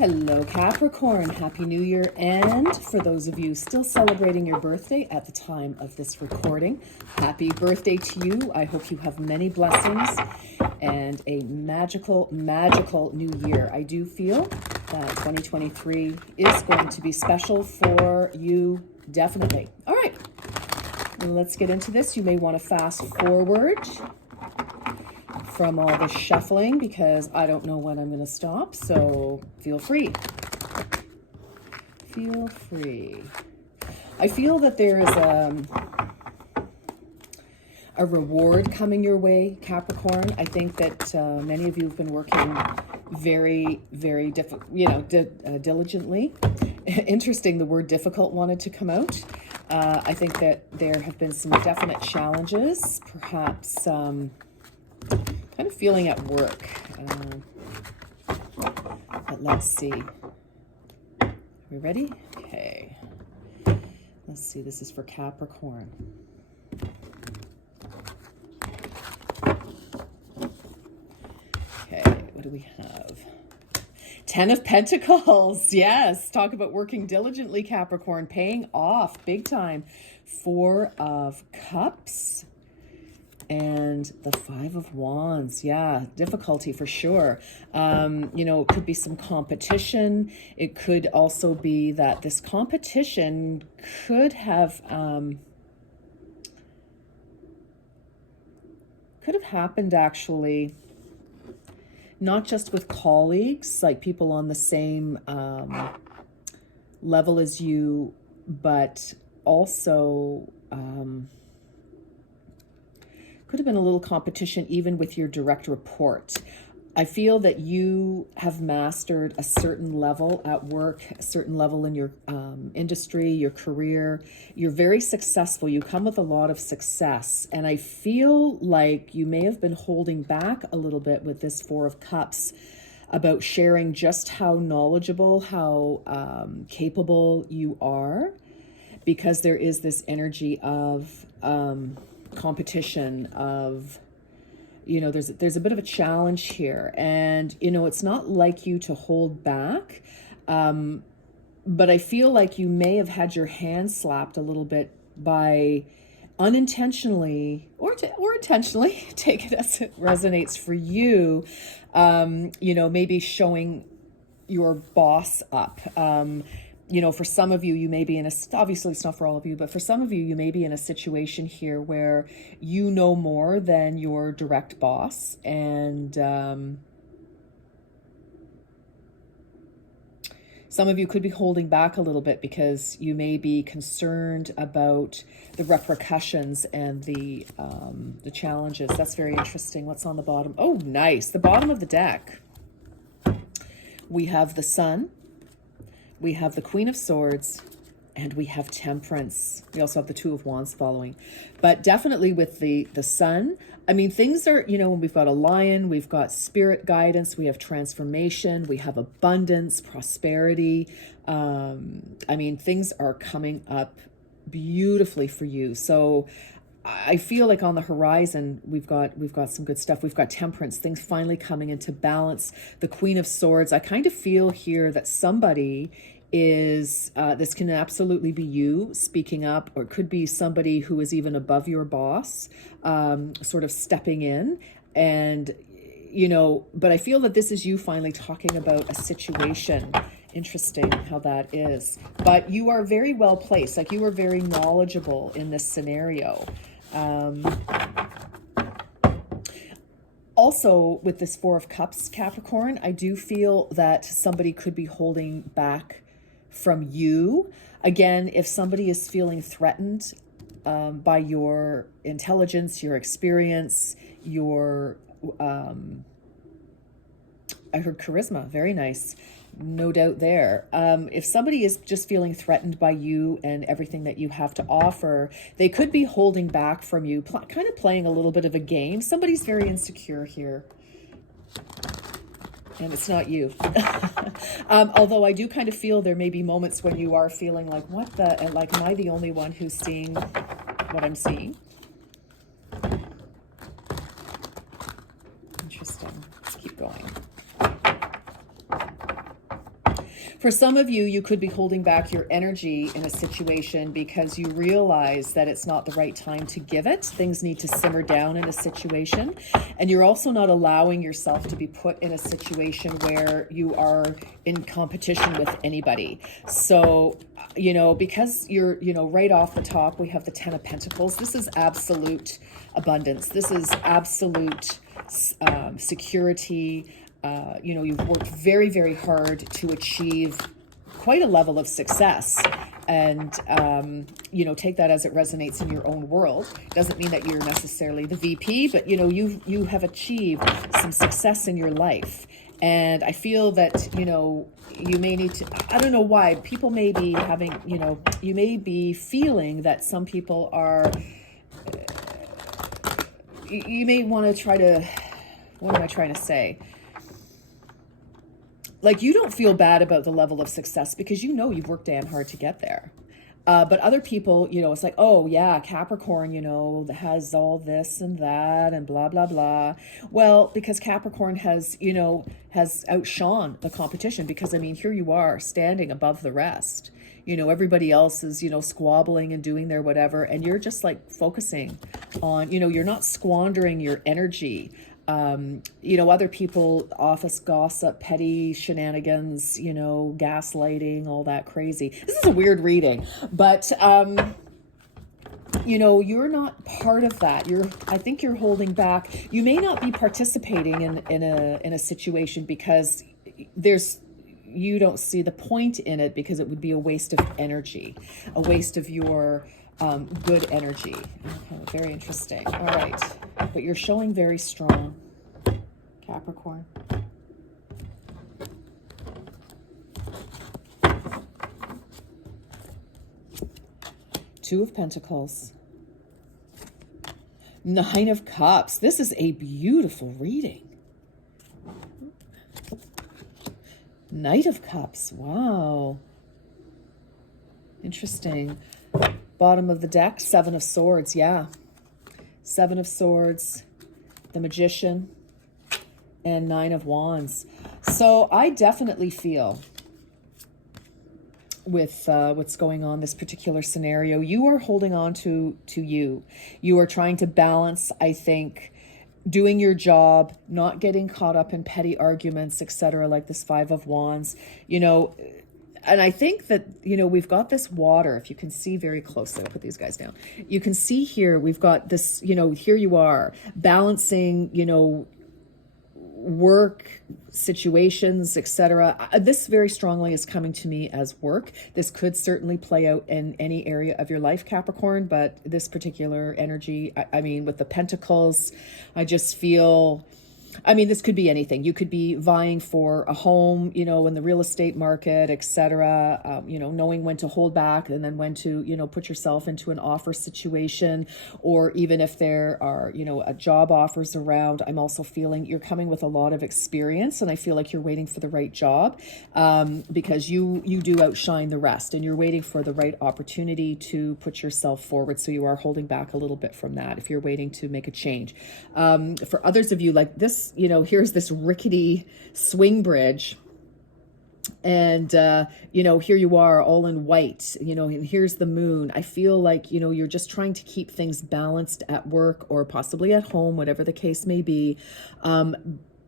Hello, Capricorn. Happy New Year. And for those of you still celebrating your birthday at the time of this recording, happy birthday to you. I hope you have many blessings and a magical, magical new year. I do feel that 2023 is going to be special for you, definitely. All right, well, let's get into this. You may want to fast forward from all the shuffling because I don't know when I'm going to stop, so feel free. Feel free. I feel that there is a reward coming your way, Capricorn. I think that many of you have been working very, very diligently. Interesting, the word difficult wanted to come out. I think that there have been some definite challenges, perhaps kind of feeling at work. But let's see. Are we ready? Okay. Let's see. This is for Capricorn. Okay. What do we have? 10 of Pentacles. Yes. Talk about working diligently, Capricorn. Paying off big time. 4 of Cups. And the 5 of Wands, yeah, difficulty for sure. It could be some competition. It could also be that this competition could have happened actually, not just with colleagues, like people on the same level as you, but also could have been a little competition even with your direct report. I feel that you have mastered a certain level at work, a certain level in your industry, your career. You're very successful. You come with a lot of success. And I feel like you may have been holding back a little bit with this 4 of Cups about sharing just how knowledgeable, how capable you are, because there is this energy of competition, of there's a bit of a challenge here, and it's not like you to hold back, but I feel like you may have had your hand slapped a little bit by unintentionally or intentionally, take it as it resonates for you, maybe showing your boss up. For some of you, you may be in obviously it's not for all of you, but for some of you, you may be in a situation here where you know more than your direct boss. And some of you could be holding back a little bit because you may be concerned about the repercussions and the challenges. That's very interesting. What's on the bottom? Oh, nice. The bottom of the deck. We have the Sun. We have the Queen of Swords, and we have Temperance. We also have the 2 of Wands following. But definitely with the Sun, I mean, things are, when we've got a Lion, we've got spirit guidance, we have transformation, we have abundance, prosperity. Things are coming up beautifully for you. So I feel like on the horizon, we've got some good stuff. We've got Temperance, things finally coming into balance. The Queen of Swords, I kind of feel here that somebody is, this can absolutely be you speaking up, or it could be somebody who is even above your boss, sort of stepping in. And, but I feel that this is you finally talking about a situation. Interesting how that is. But you are very well placed. Like, you are very knowledgeable in this scenario. Also, with this 4 of Cups, Capricorn, I do feel that somebody could be holding back from you. Again, if somebody is feeling threatened by your intelligence, your experience, your, I heard charisma, very nice. No doubt there. If somebody is just feeling threatened by you and everything that you have to offer, they could be holding back from you, kind of playing a little bit of a game. Somebody's very insecure here. And it's not you. Although I do kind of feel there may be moments when you are feeling like, am I the only one who's seeing what I'm seeing? Interesting. Let's keep going. For some of you, you could be holding back your energy in a situation because you realize that it's not the right time to give it. Things need to simmer down in a situation. And you're also not allowing yourself to be put in a situation where you are in competition with anybody. So, because you're, right off the top, we have the Ten of Pentacles. This is absolute abundance. This is absolute security. You've worked very, very hard to achieve quite a level of success, and take that as it resonates in your own world. Doesn't mean that you're necessarily the VP, but you have achieved some success in your life. And I feel that you may need to, I don't know why, people may be having, you may be feeling that some people are, you may want to try to, what am I trying to say? Like, you don't feel bad about the level of success because you've worked damn hard to get there. But other people, it's like, oh yeah, Capricorn, has all this and that and blah, blah, blah. Well, because Capricorn has outshone the competition, because here you are standing above the rest. Everybody else is, squabbling and doing their whatever. And you're just like focusing on, you're not squandering your energy. Other people, office gossip, petty shenanigans, gaslighting, all that crazy. This is a weird reading, but, you're not part of that. I think you're holding back. You may not be participating in a situation because you don't see the point in it, because it would be a waste of energy, a waste of your good energy. Okay, very interesting. All right. But you're showing very strong, Capricorn. Two of Pentacles. Nine of Cups. This is a beautiful reading. Knight of Cups. Wow. Interesting. Bottom of the deck, Seven of Swords. Yeah. Seven of Swords, the Magician, and Nine of Wands. So I definitely feel with what's going on, this particular scenario, you are holding on to you. You are trying to balance, I think, doing your job, not getting caught up in petty arguments, etc., like this Five of Wands, and I think that, we've got this water, if you can see very closely, I'll put these guys down. You can see here, we've got this, here you are balancing, work situations, etc. This very strongly is coming to me as work. This could certainly play out in any area of your life, Capricorn, but this particular energy, with the Pentacles, I just feel, this could be anything. You could be vying for a home, in the real estate market, etc. Knowing when to hold back and then when to, put yourself into an offer situation, or even if there are, job offers around. I'm also feeling you're coming with a lot of experience, and I feel like you're waiting for the right job, because you do outshine the rest, and you're waiting for the right opportunity to put yourself forward. So you are holding back a little bit from that if you're waiting to make a change. For others of you, like this, here's this rickety swing bridge, and here you are all in white, and here's the moon. I feel like you're just trying to keep things balanced at work or possibly at home, whatever the case may be,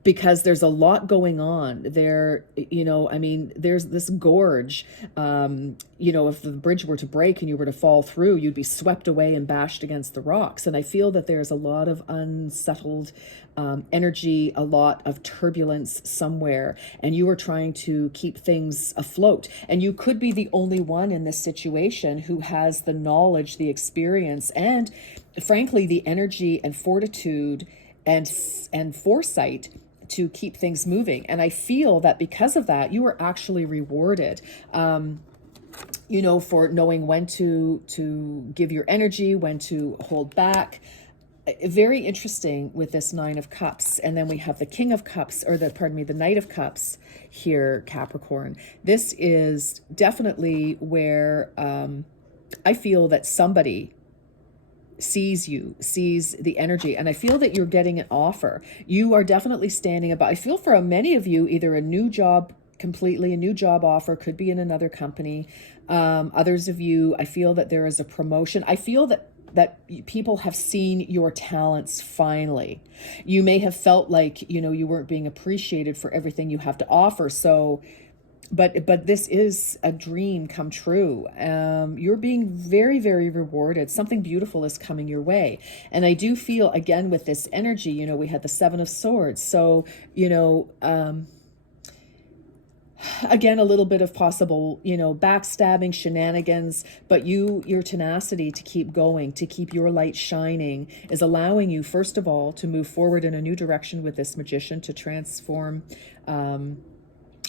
because there's a lot going on there. There's this gorge. If the bridge were to break and you were to fall through, you'd be swept away and bashed against the rocks. And I feel that there's a lot of unsettled energy, a lot of turbulence somewhere, and you are trying to keep things afloat. And you could be the only one in this situation who has the knowledge, the experience, and frankly, the energy and fortitude and foresight to keep things moving. And I feel that because of that, you are actually rewarded, for knowing when to give your energy, when to hold back. Very interesting with this Nine of Cups. And then we have the King of Cups, or the Knight of Cups here, Capricorn. This is definitely where I feel that somebody sees the energy, and I feel that you're getting an offer. You are definitely standing about, I feel for many of you, either a new job completely. A new job offer could be in another company. Others of you, I feel that there is a promotion. I feel that people have seen your talents finally. You may have felt like, you weren't being appreciated for everything you have to offer. So, but this is a dream come true. You're being very, very rewarded. Something beautiful is coming your way. And I do feel, again, with this energy, we had the Seven of Swords. So, again, a little bit of possible, backstabbing, shenanigans, but your tenacity to keep going, to keep your light shining, is allowing you, first of all, to move forward in a new direction with this Magician, to transform,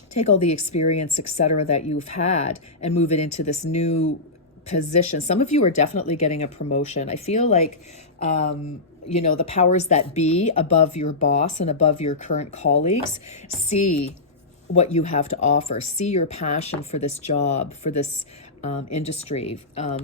take all the experience, etc., that you've had and move it into this new position. Some of you are definitely getting a promotion. I feel like, the powers that be above your boss and above your current colleagues see what you have to offer, see your passion for this job, for this industry,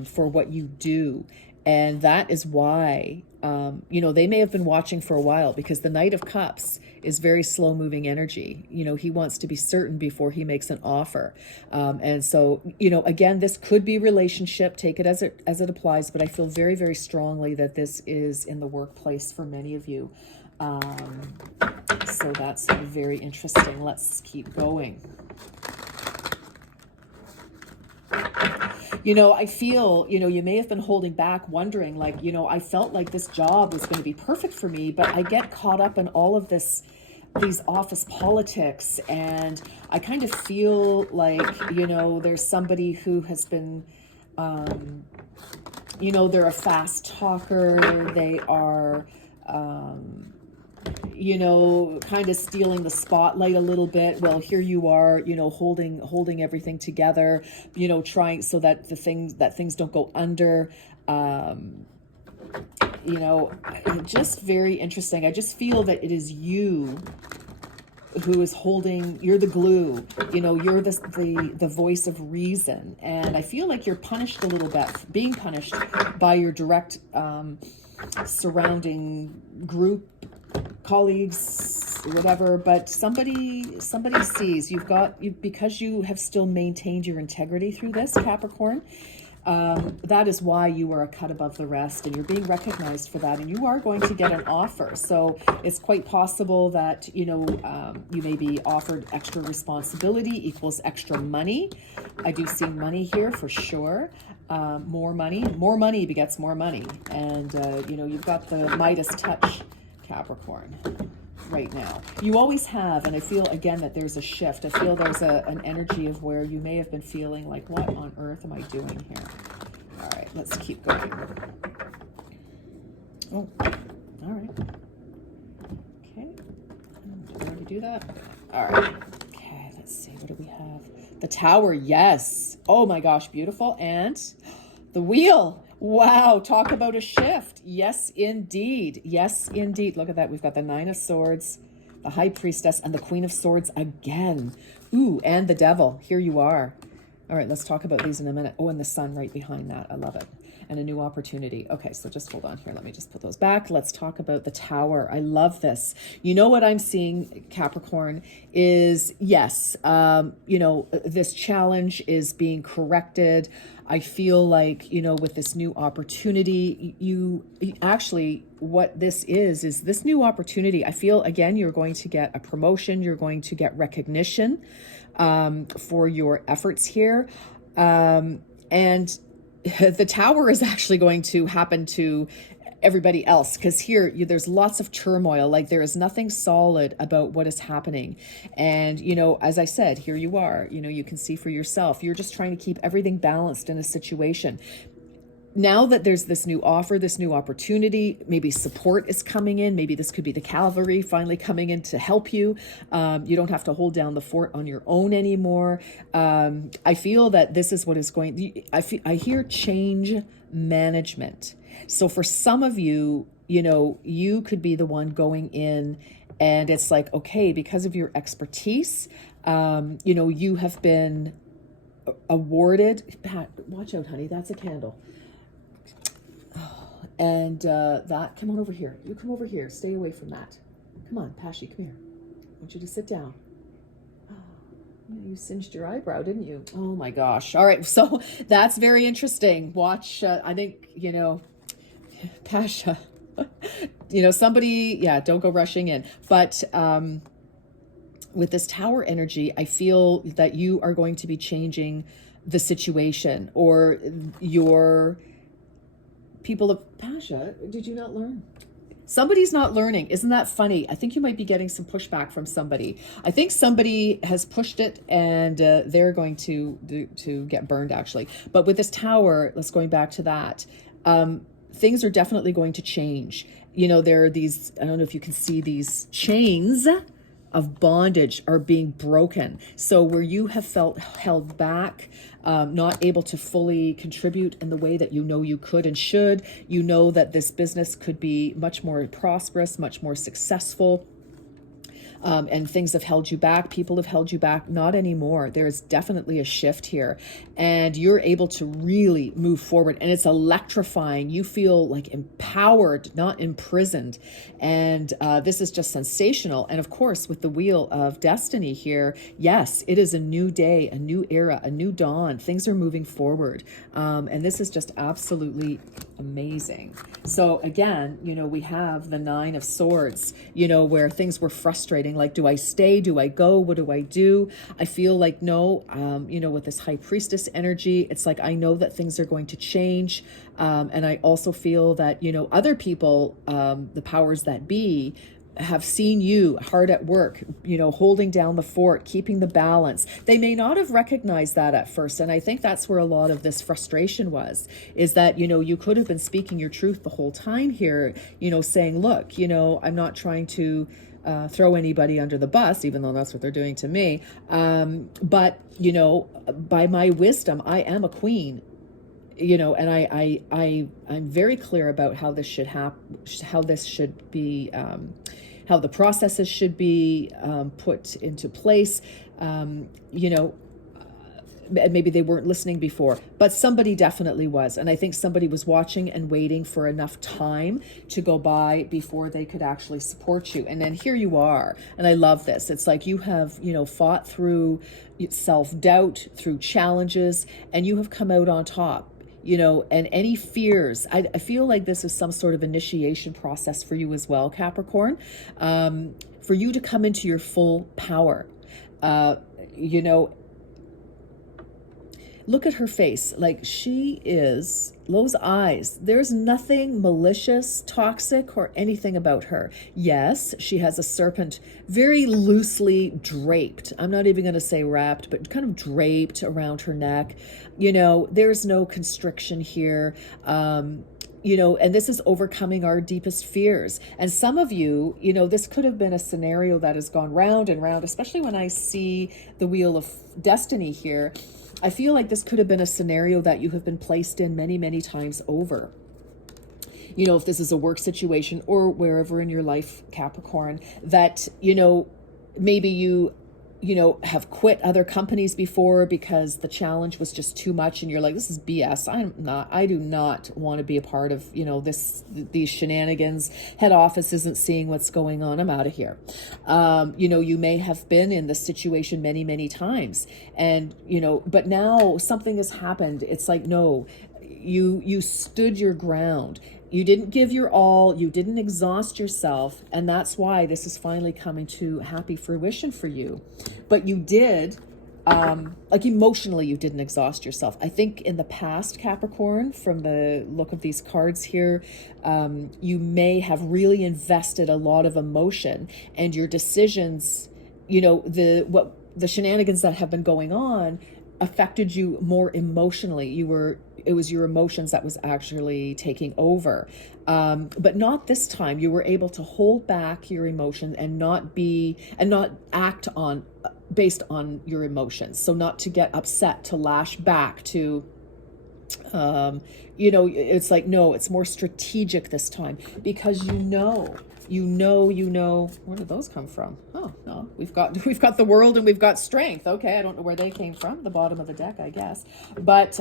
for what you do. And that is why, they may have been watching for a while, because the Knight of Cups is very slow moving energy. He wants to be certain before he makes an offer. And so, again, this could be relationship, take it as it applies, but I feel very, very strongly that this is in the workplace for many of you. So that's very interesting. Let's keep going. I feel, you may have been holding back, wondering, like, I felt like this job was going to be perfect for me, but I get caught up in all of these office politics, and I kind of feel like, there's somebody who has been, they're a fast talker, they are, kind of stealing the spotlight a little bit. Well, here you are, holding everything together, trying so that things don't go under. Just very interesting. I just feel that it is you who is you're the glue, you're the voice of reason. And I feel like you're punished a little bit, being punished by your direct surrounding group, colleagues, whatever, but somebody sees because you have still maintained your integrity through this, Capricorn. That is why you are a cut above the rest, and you're being recognized for that, and you are going to get an offer. So it's quite possible that you may be offered extra responsibility equals extra money. I do see money here for sure. More money begets more money, and you've got the Midas touch, Capricorn, right now. You always have, and I feel, again, that there's a shift. I feel there's an energy of where you may have been feeling like, what on earth am I doing here? All right, let's keep going. Oh, all right. Okay, did we already do that? All right. Okay, let's see, what do we have? The Tower, yes. Oh my gosh, beautiful. And the Wheel. Wow, talk about a shift. Yes, indeed. Yes, indeed. Look at that. We've got the Nine of Swords, the High Priestess, and the Queen of Swords again. Ooh, and the Devil. Here you are. All right, let's talk about these in a minute. Oh, and the Sun right behind that. I love it. And a new opportunity. Okay, so just hold on here. Let me just put those back. Let's talk about the Tower. I love this. What I'm seeing, Capricorn, is, yes, this challenge is being corrected. I feel like, with this new opportunity, you actually, what this is this new opportunity. I feel, again, you're going to get a promotion. You're going to get recognition for your efforts here. And the Tower is actually going to happen to everybody else, because here there's lots of turmoil. Like, there is nothing solid about what is happening. And as I said, here you are, you can see for yourself, you're just trying to keep everything balanced in a situation. Now that there's this new offer, this new opportunity, maybe support is coming in. Maybe this could be the cavalry finally coming in to help you. You don't have to hold down the fort on your own anymore. I feel that this is what is going. I hear change management. So for some of you, you could be the one going in, and it's like, okay, because of your expertise, you have been awarded. Pat, watch out, honey. That's a candle. And come on over here. You come over here. Stay away from that. Come on, Pashi, come here. I want you to sit down. You singed your eyebrow, didn't you? Oh my gosh. All right. So that's very interesting. Watch, I think, Pasha, somebody, yeah, don't go rushing in. But with this tower energy, I feel that you are going to be changing the situation, or your people of Pasha. Did you not learn? Somebody's not learning. Isn't that funny? I think you might be getting some pushback from somebody. I think somebody has pushed it, and they're going to get burned, actually. But with this tower, let's going back to that. Things are definitely going to change. There are these, I don't know if you can see, these chains of bondage are being broken. So where you have felt held back, not able to fully contribute in the way that you could and should, that this business could be much more prosperous, much more successful. And things have held you back. People have held you back. Not anymore. There is definitely a shift here, and you're able to really move forward, and it's electrifying. You feel like empowered, not imprisoned. And this is just sensational. And of course, with the Wheel of Destiny here, yes, it is a new day, a new era, a new dawn. Things are moving forward. And this is just absolutely amazing. So again, we have the Nine of Swords, where things were frustrating. Like, do I stay? Do I go? What do I do? I feel like, no, with this High Priestess energy, it's like, I know that things are going to change. And I also feel that, other people, the powers that be, have seen you hard at work, holding down the fort, keeping the balance. They may not have recognized that at first. And I think that's where a lot of this frustration was, is that, you could have been speaking your truth the whole time here, saying, look, I'm not trying to throw anybody under the bus, even though that's what they're doing to me. But, by my wisdom, I am a queen. And I'm very clear about how this should happen, how this should be, how the processes should be put into place. Maybe they weren't listening before, but somebody definitely was. And I think somebody was watching and waiting for enough time to go by before they could actually support you. And then here you are. And I love this. It's like you have, fought through self-doubt, through challenges, and you have come out on top. And any fears, I feel like this is some sort of initiation process for you as well, Capricorn, for you to come into your full power. Look at her face. Like, she is, those eyes, there's nothing malicious, toxic, or anything about her. Yes, she has a serpent very loosely draped. I'm not even going to say wrapped, but kind of draped around her neck. There's no constriction here. And this is overcoming our deepest fears. And some of you, this could have been a scenario that has gone round and round, especially when I see the Wheel of Destiny here. I feel like this could have been a scenario that you have been placed in many, many times over. If this is a work situation or wherever in your life, Capricorn, that, maybe you have quit other companies before because the challenge was just too much, and you're like, this is BS. I do not want to be a part of, these shenanigans. Head office isn't seeing what's going on. I'm out of here. You may have been in this situation many, many times, and, but now something has happened. It's like, no, you stood your ground. You didn't give your all, you didn't exhaust yourself, and that's why this is finally coming to happy fruition for you. But you did, like, emotionally, you didn't exhaust yourself. I think in the past, Capricorn, from the look of these cards here, you may have really invested a lot of emotion, and your decisions, the shenanigans that have been going on affected you more emotionally. It was your emotions that was actually taking over. But not this time. You were able to hold back your emotion and not act on based on your emotions. So not to get upset, to lash back, to it's like, no, it's more strategic this time, because where did those come from? Oh, no, we've got the World and we've got Strength. Okay, I don't know where they came from. The bottom of the deck, I guess. But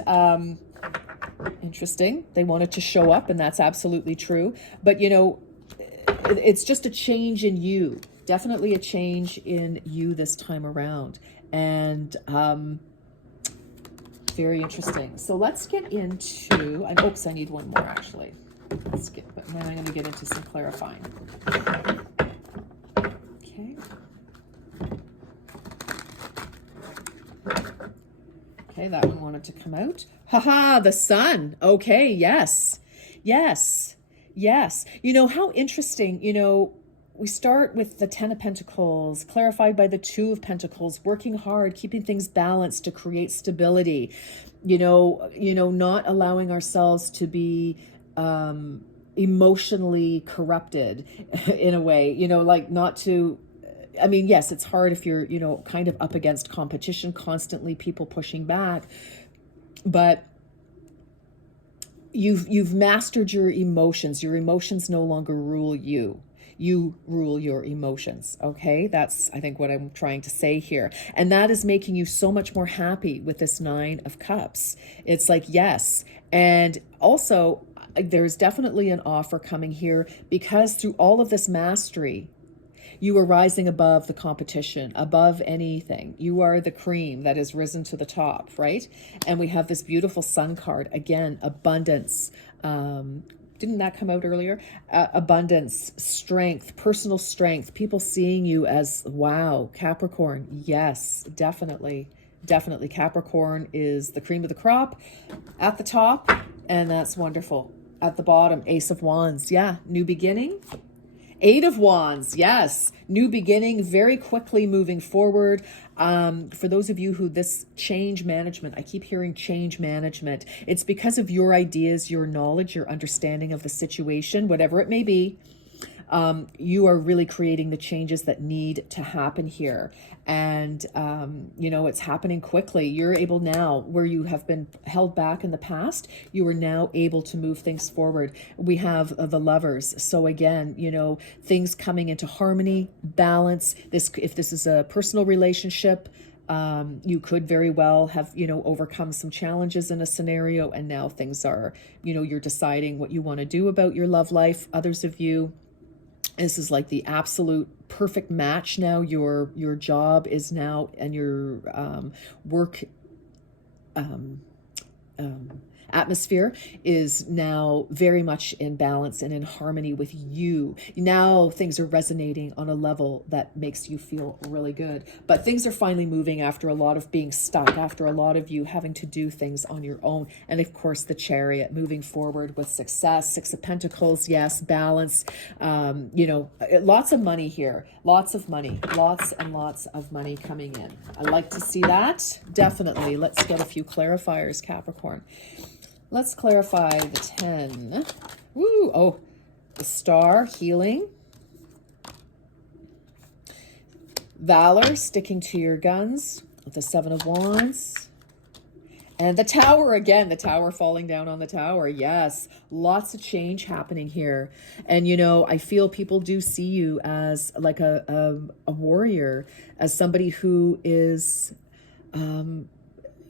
interesting. They wanted to show up, and that's absolutely true. But it's just a change in you. Definitely a change in you this time around. And very interesting. So let's get into, and oops, I need one more actually. Let's get, but then I'm going to get into some clarifying. Okay. Okay, that one wanted to come out. Haha, the sun. Okay, yes. Yes. Yes. You know, how interesting, you know, we start with the 10 of Pentacles, clarified by the 2 of Pentacles, working hard, keeping things balanced to create stability, not allowing ourselves to be emotionally corrupted in a way, like not to, I mean, yes, it's hard if you're, kind of up against competition, constantly people pushing back, but you've mastered your emotions. Your emotions no longer rule you. You rule your emotions. Okay, that's, I think, what I'm trying to say here. And that is making you so much more happy with this 9 of Cups. It's like, yes. And also, there's definitely an offer coming here, because through all of this mastery, you are rising above the competition, above anything. You are the cream that has risen to the top, right? And we have this beautiful sun card. Again, abundance. Didn't that come out earlier? Abundance, strength, personal strength, people seeing you as, wow, Capricorn. Yes, definitely. Definitely. Capricorn is the cream of the crop at the top, and that's wonderful. At the bottom, Ace of Wands. Yeah, new beginning. 8 of Wands, yes. New beginning, very quickly moving forward. For those of you who this change management, I keep hearing change management. It's because of your ideas, your knowledge, your understanding of the situation, whatever it may be. You are really creating the changes that need to happen here. And, it's happening quickly. You're able now, where you have been held back in the past, you are now able to move things forward. We have the Lovers. So again, things coming into harmony, balance. If this is a personal relationship, you could very well have, overcome some challenges in a scenario. And now things are, you're deciding what you want to do about your love life. Others of you, this is like the absolute perfect match now. Your job is now, and your work atmosphere is now very much in balance and in harmony with you. Now things are resonating on a level that makes you feel really good. But things are finally moving after a lot of being stuck, after a lot of you having to do things on your own. And of course, the Chariot, moving forward with success. 6 of Pentacles, yes, balance. Lots of money here. Lots of money. Lots and lots of money coming in. I like to see that. Definitely. Let's get a few clarifiers, Capricorn. Let's clarify the 10. Woo! Oh, the Star, healing. Valor, sticking to your guns. With the 7 of Wands. And the Tower again, the Tower falling down on the Tower. Yes, lots of change happening here. And, I feel people do see you as like a warrior, as somebody who is...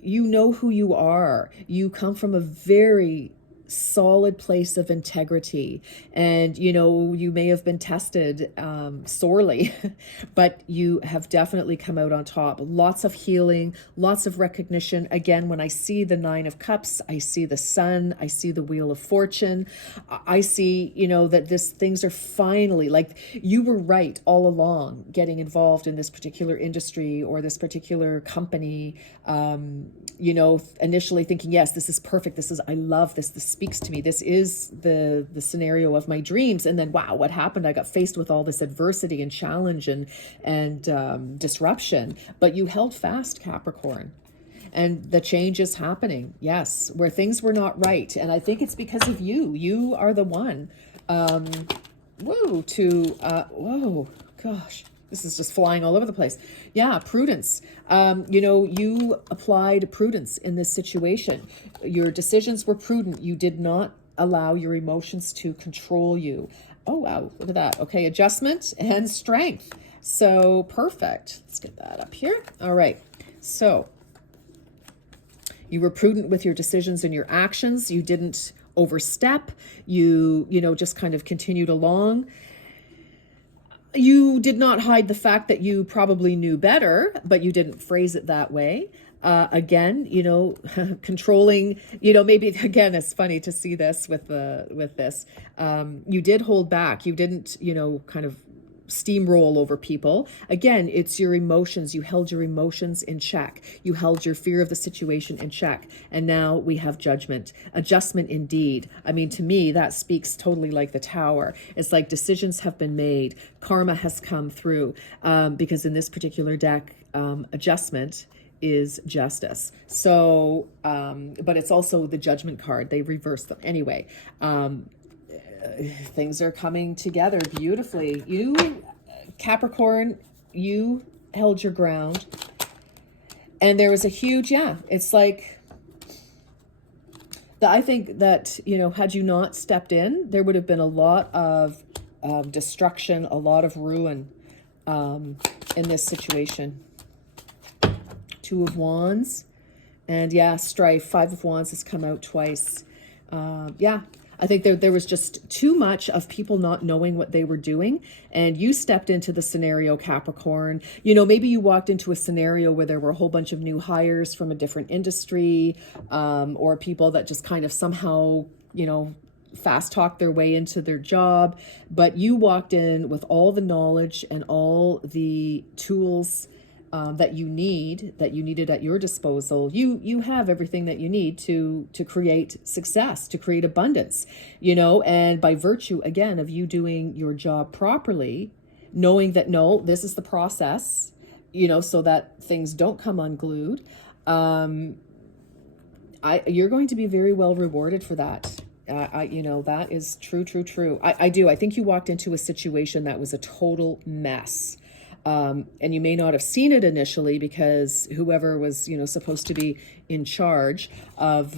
you know who you are. You come from a very solid place of integrity, and you may have been tested sorely, but you have definitely come out on top. Lots of healing, lots of recognition. Again, when I see the 9 of Cups, I see the Sun, I see the Wheel of Fortune. I see that things are finally, like, you were right all along getting involved in this particular industry or this particular company, initially thinking, yes, this is perfect, I love this speaks to me, this is the scenario of my dreams. And then, wow, what happened? I got faced with all this adversity and challenge and disruption, but you held fast, Capricorn. And the change is happening, yes, where things were not right. And I think it's because of you. You are the one. Whoa, gosh, this is just flying all over the place. Yeah, prudence. You applied prudence in this situation. Your decisions were prudent. You did not allow your emotions to control you. Oh, wow, look at that. Okay, adjustment and strength. So perfect. Let's get that up here. All right, so you were prudent with your decisions and your actions. You didn't overstep. You just kind of continued along. You did not hide the fact that you probably knew better, but you didn't phrase it that way. Again, controlling, maybe again, it's funny to see this with this. You did hold back. You didn't, kind of steamroll over people. Again, it's your emotions. You held your emotions in check. You held your fear of the situation in check. And now we have judgment. Adjustment indeed. I mean, to me, that speaks totally like the Tower. It's like decisions have been made. Karma has come through. Because in this particular deck, adjustment is justice. So, but it's also the Judgment card. They reverse them. Anyway, things are coming together beautifully. You, Capricorn, you held your ground. And there was a huge, it's like, I think that, had you not stepped in, there would have been a lot of destruction, a lot of ruin in this situation. Two of Wands. And strife. Five of Wands has come out twice. I think there was just too much of people not knowing what they were doing. And you stepped into the scenario, Capricorn. Maybe you walked into a scenario where there were a whole bunch of new hires from a different industry, or people that just kind of somehow, fast talk their way into their job. But you walked in with all the knowledge and all the tools that you needed at your disposal. You have everything that you need to create success, to create abundance, and by virtue, again, of you doing your job properly, knowing that, no, this is the process, so that things don't come unglued. You're going to be very well rewarded for that. That is true. I do. I think you walked into a situation that was a total mess. And you may not have seen it initially because whoever was, supposed to be in charge of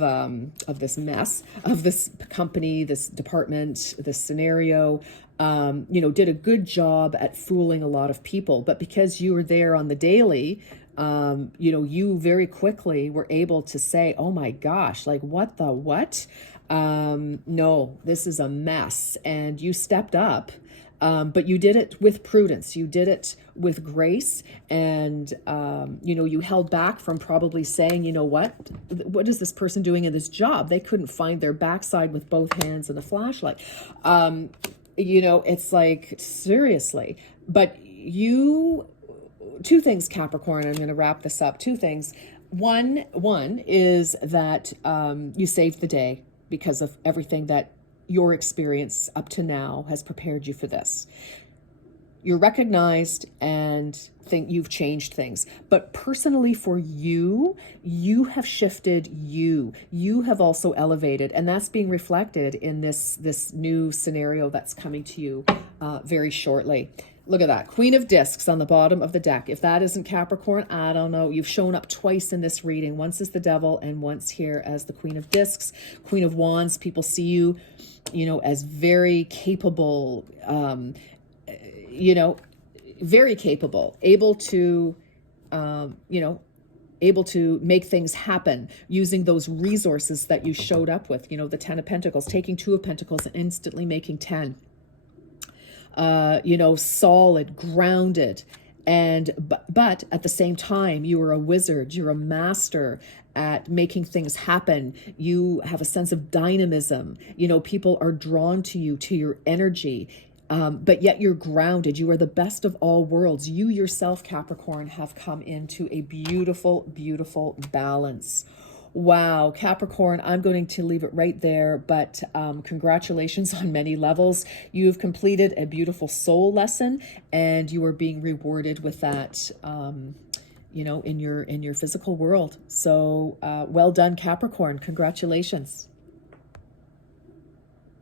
this mess, of this company, this department, this scenario, did a good job at fooling a lot of people. But because you were there on the daily, you very quickly were able to say, oh my gosh, like what the what? No, this is a mess. And you stepped up. But you did it with prudence. You did it with grace. And, you held back from probably saying, what is this person doing in this job? They couldn't find their backside with both hands and a flashlight. It's like, seriously. But two things, Capricorn, I'm going to wrap this up. Two things. One is that you saved the day because of everything that your experience up to now has prepared you for this. You're recognized and think you've changed things. But personally for you, you have shifted you. You have also elevated. And that's being reflected in this new scenario that's coming to you very shortly. Look at that. Queen of Discs on the bottom of the deck. If that isn't Capricorn, I don't know. You've shown up twice in this reading. Once as the Devil and once here as the Queen of Discs. Queen of Wands, people see you, as very capable, very capable, able to make things happen using those resources that you showed up with, the 10 of Pentacles, taking 2 of Pentacles and instantly making 10. Solid, grounded. And, but at the same time, you are a wizard, you're a master at making things happen. You have a sense of dynamism. People are drawn to you, to your energy. But yet you're grounded. You are the best of all worlds. You yourself, Capricorn, have come into a beautiful, beautiful balance. Wow, Capricorn, I'm going to leave it right there, but congratulations on many levels. You've completed a beautiful soul lesson, and you are being rewarded with that, in your physical world. So well done, Capricorn. Congratulations.